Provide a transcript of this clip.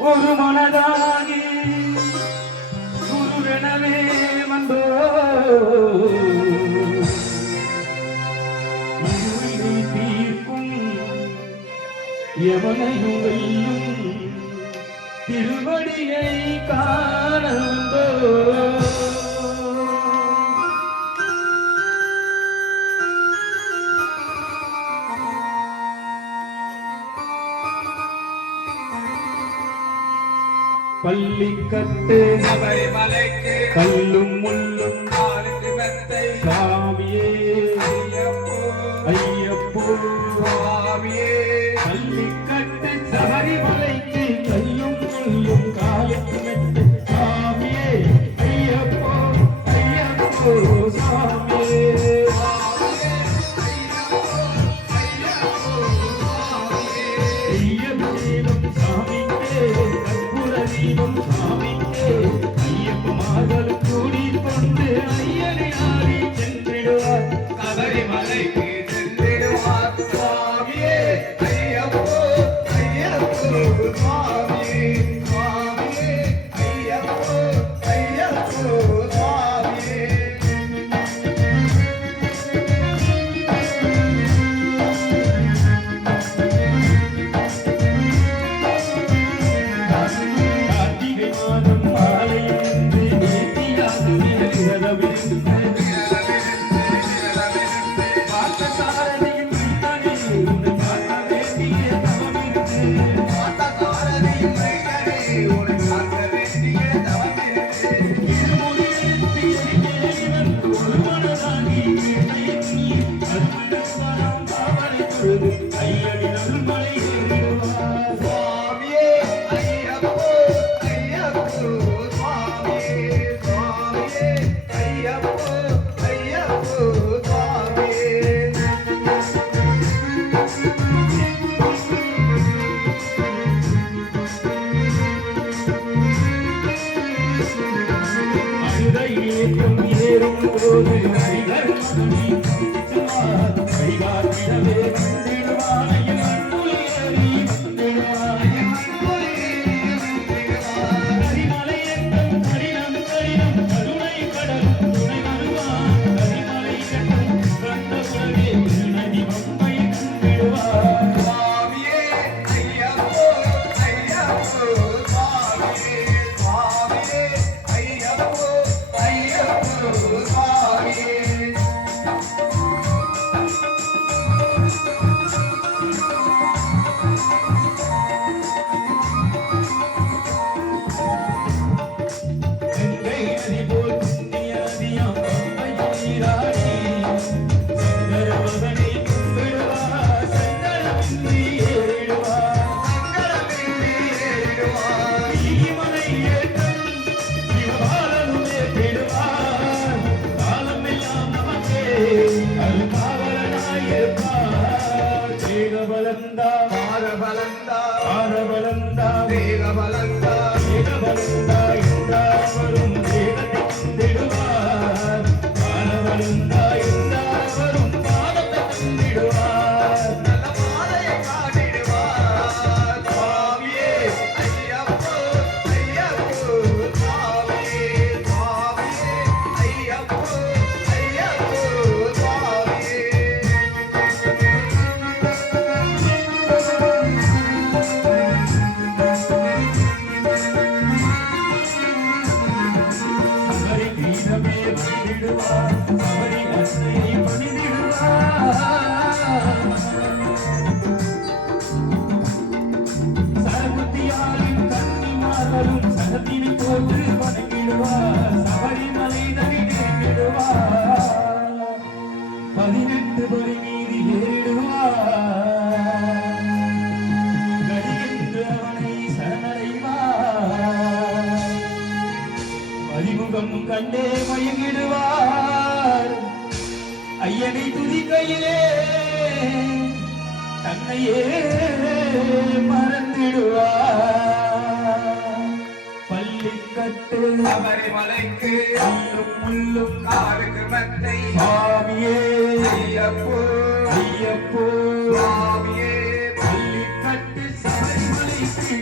ஒரு மனதாகி குருவெனவே வந்தோ இருளை தீர்க்கும் எவனையும் வெல்லும் திருவடியை காண வந்தோ பள்ளிக்கட்டு சபரிமலைக்கு கல்லும் முள்ளும் காலுக்கு மெத்தை சாமியே ஐயப்போ ஐயப்போ சுவாமியே பள்ளிக்கட்டு சபரிமலைக்கு கல்லும் முள்ளும் காலுக்கு மெத்தை சாமியே ஐயப்போ ஐயப்போ சாமியே சாமிக்கே ஐயப்பமார்கள் கூடிக்கொண்டு ஐயனை ஆடி சென்றிடுவார் சபரிமலைக்கு சென்றிடுவார் சுவாமியே ஐயப்போ ஐயப்போ சுவாமியே சுவாமியே ஐயப்போ ஐயப்போ சுவாமியே ஏறும் போது அடிகள் வழிகாட்டிடவே வந்திடுவான் கரிமலையெங்கும் கடினம் கடினம் கருணை கடல் துணை வருவான் கரிமலை கட்டும் கண்ட உலகே நதி பம்பை கண்டிடுவார் சுவாமியே ஐயப்போ ஐயப்போ சுவாமியே சுவாமியே ஐயப்போ ஐயப்போ சுவாமியே கங்கை நதி போல் புண்ணிய நதியாம் பம்பை நீராடி சங்கரபவனை கும்பிடுவார் சங்கரமின்றி ஏறிடுவார் ஈமலை ஏற்றம் சிவபாலனுமே பெறுவார் காலமெல்லாம் நமக்கே அருகாவலனாயிருப்பார் தேகபலந்தா ஆரபலந்தா ஆரபலந்தா தேகபலந்தா தேகபலந்தா என்றாவரும் தேகத்தை தந்திடுவார் காலபலந்தா என்றாவரும் பாதத்தை தந்திடுவார் நல்ல மாலையை காட்டிடுவார் சுவாமியே ஐயப்போ ஐயப்போ சுவாமியே சுவாமியே ஐயப்போ ஐயப்போ சுவாமியே சபரி கீதமே வந்திடுவார் சபரி அன்னை பணிந்திடுவார் சரகுத்தியாரின் கன்னிமார்களும் சகத்தினை போட்டு வணங்கிடுவார் சபரிமலை நடிகிடுவார் 18 படி மீறி ஏறிடுவார் கடியென்று அவனை சரணடைவார் அறிமுகம் கண்டே மயங்கிடுவார் ஐயனை துதிக்கையிலே தன்னையே மறந்திடுவார் பள்ளிக்கட்டு சபரிமலைக்கு கல்லும் முள்ளும் காலுக்கு மெத்தை சாமியே ஐயப்போ ஐயப்போ சுவாமியே பள்ளிக்கட்டு சபரிமலைக்கு